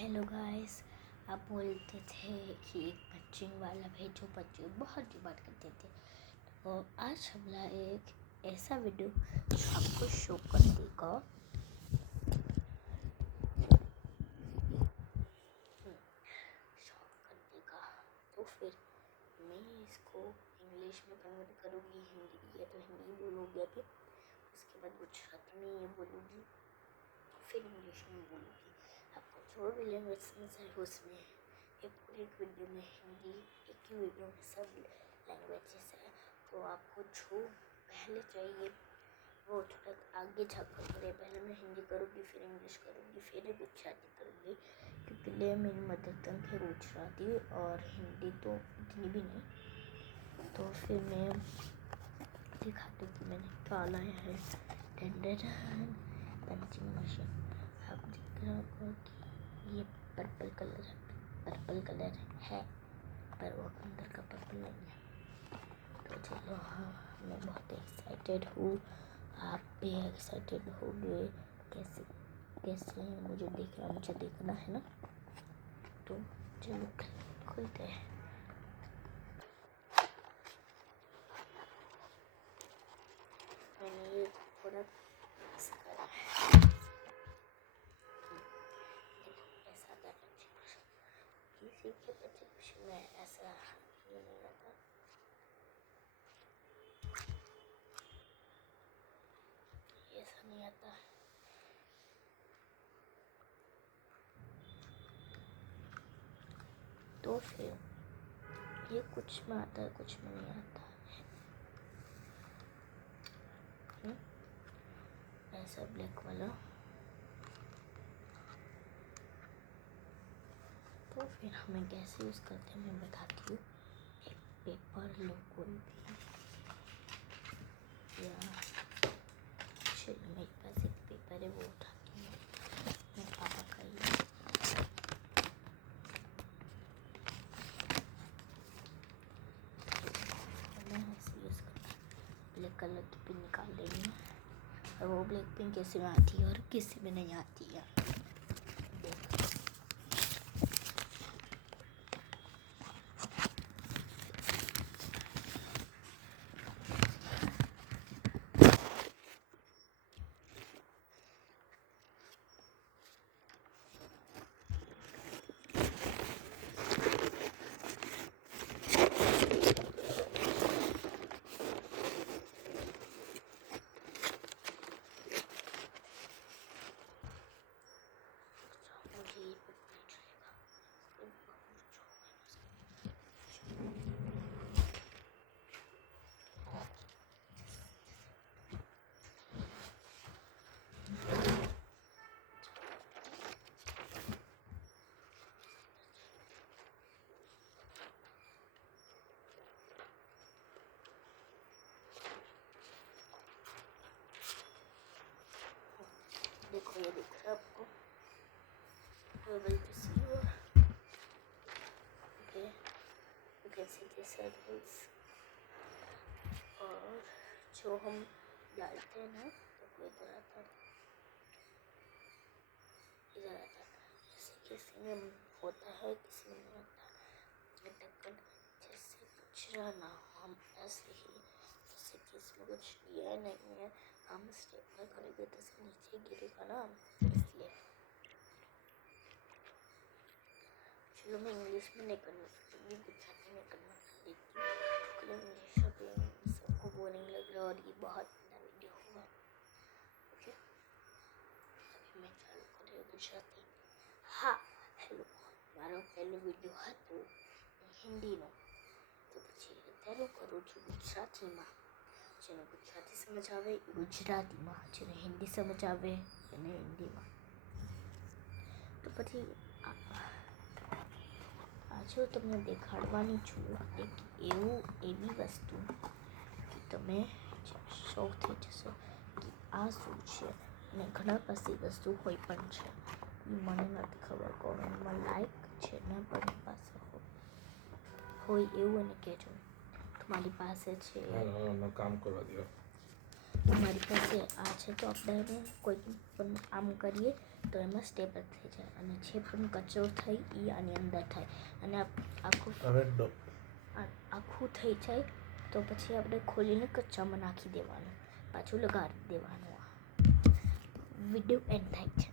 Hello guys. आप बोलते थे कि एक पंचिंग वाला भेजो पंचिंग बहुत डिमांड करते थे, तो आज हम लाए एक ऐसा वीडियो जो आपको शो कर देगा। तो फिर मैं इसको इंग्लिश में कन्वर्ट करूँगी, हिंदी या तो हिंदी बोलूँगी, अभी उसके बाद गुजराती में ये बोलूँगी, फिर इंग्लिश में बोलूँगी। आपको जो भी लैंग्वेज समझ आए उसमें एक पूरे एक वीडियो में हिंदी, एक ही वीडियो में सब लैंग्वेजेस है। तो आपको जो पहले चाहिए वो थोड़ा आगे जाकर करें। पहले मैं हिंदी करूँगी, फिर इंग्लिश करूँगी, फिर गुजराती करूँगी, क्योंकि लिए मेरी मदर टंग है गुजराती और हिंदी तो इतनी भी नहीं। तो फिर मैं दिखाती हूँ कि मैंने क्या लाया है। टेंडर पंचिंग मशीन, आप देख रहे हो कि ये पर्पल कलर है, पर वो अंदर का पर्पल नहीं है। तो चलो, हाँ, मैं बहुत एक्साइटेड हूँ, आप भी एक्साइटेड होंगे। कैसे मुझे देखना है ना। तो चलो खुलते हैं। मैंने ये थोड़ा ऐसा करा है, ऐसा था किसी के कुछ में ऐसा नहीं आता, ऐसा नहीं आता। तो फिर ये कुछ में आता है, कुछ में नहीं आता है। ऐसा ब्लैक वाला। तो फिर हमें कैसे यूज़ करते हैं मैं बताती हूँ। एक पेपर लो, कोई भी, या चलो मेरे पास एक पेपर है, वो उठाती हूँ। मैं पापा का ही मैं ऐसे यूज़ करती हूँ। ब्लैक कलर की पिन निकाल देंगे, और वो ब्लैक पिन किसी में आती है और किसी में नहीं आती है। देखो, ये दिख रहा है आपको, able to see you. Okay, you can see the circles। और जो हम डालते हैं ना, तो वो इधर आता है, जैसे किसी में होता है, किसी में नहीं होता। ढक्कन जैसे कुछ ना, हम ऐसे ही, जैसे कि इसमें कुछ दिया नहीं है, हम स्टेप पर करेंगे तो से नीचे गिरेगा ना, इसलिए। चलो, मैं इंग्लिश में नहीं करना सकती, गुजराती में करना सकती हूँ। इंग्लिश अभी सबको बोरिंग लग रहा है और ये बहुत बड़ा वीडियो होगा। ओके, अभी मैं चालू कर रही हूँ गुजराती। हाँ, હેલો, મારો પહેલો વિડીયો હતો હિન્દીનો, તો પછી અત્યારે કરું છું ગુજરાતીમાં। જેને ગુજરાતી સમજ આવે એ ગુજરાતીમાં, જેને હિન્દી સમજ આવે એને હિન્દીમાં। તો પછી આજે હું તમને દેખાડવાની છું એક એવી વસ્તુ કે તમે શોખ થઈ જશો કે આ શું છે, અને ઘણા પાસે વસ્તુ હોય પણ છે, મને નથી ખબર, કોમેન્ટમાં લાઈક છે ને પણ પાસે હોય એવું અને કહેજો। તમારી પાસે છે, કામ કરવા દો, તમારી પાસે આ છે, તો આપણે કોઈ પણ આમ કરીએ તો એમાં સ્ટેબલ થઈ જાય અને જે પણ કચરો થાય એ આની અંદર થાય અને આખું થઈ જાય તો પછી આપણે ખોલીને કચરામાં નાખી દેવાનું, પાછું લગાડી દેવાનું. વિડીયો એન્ડ થાય છે.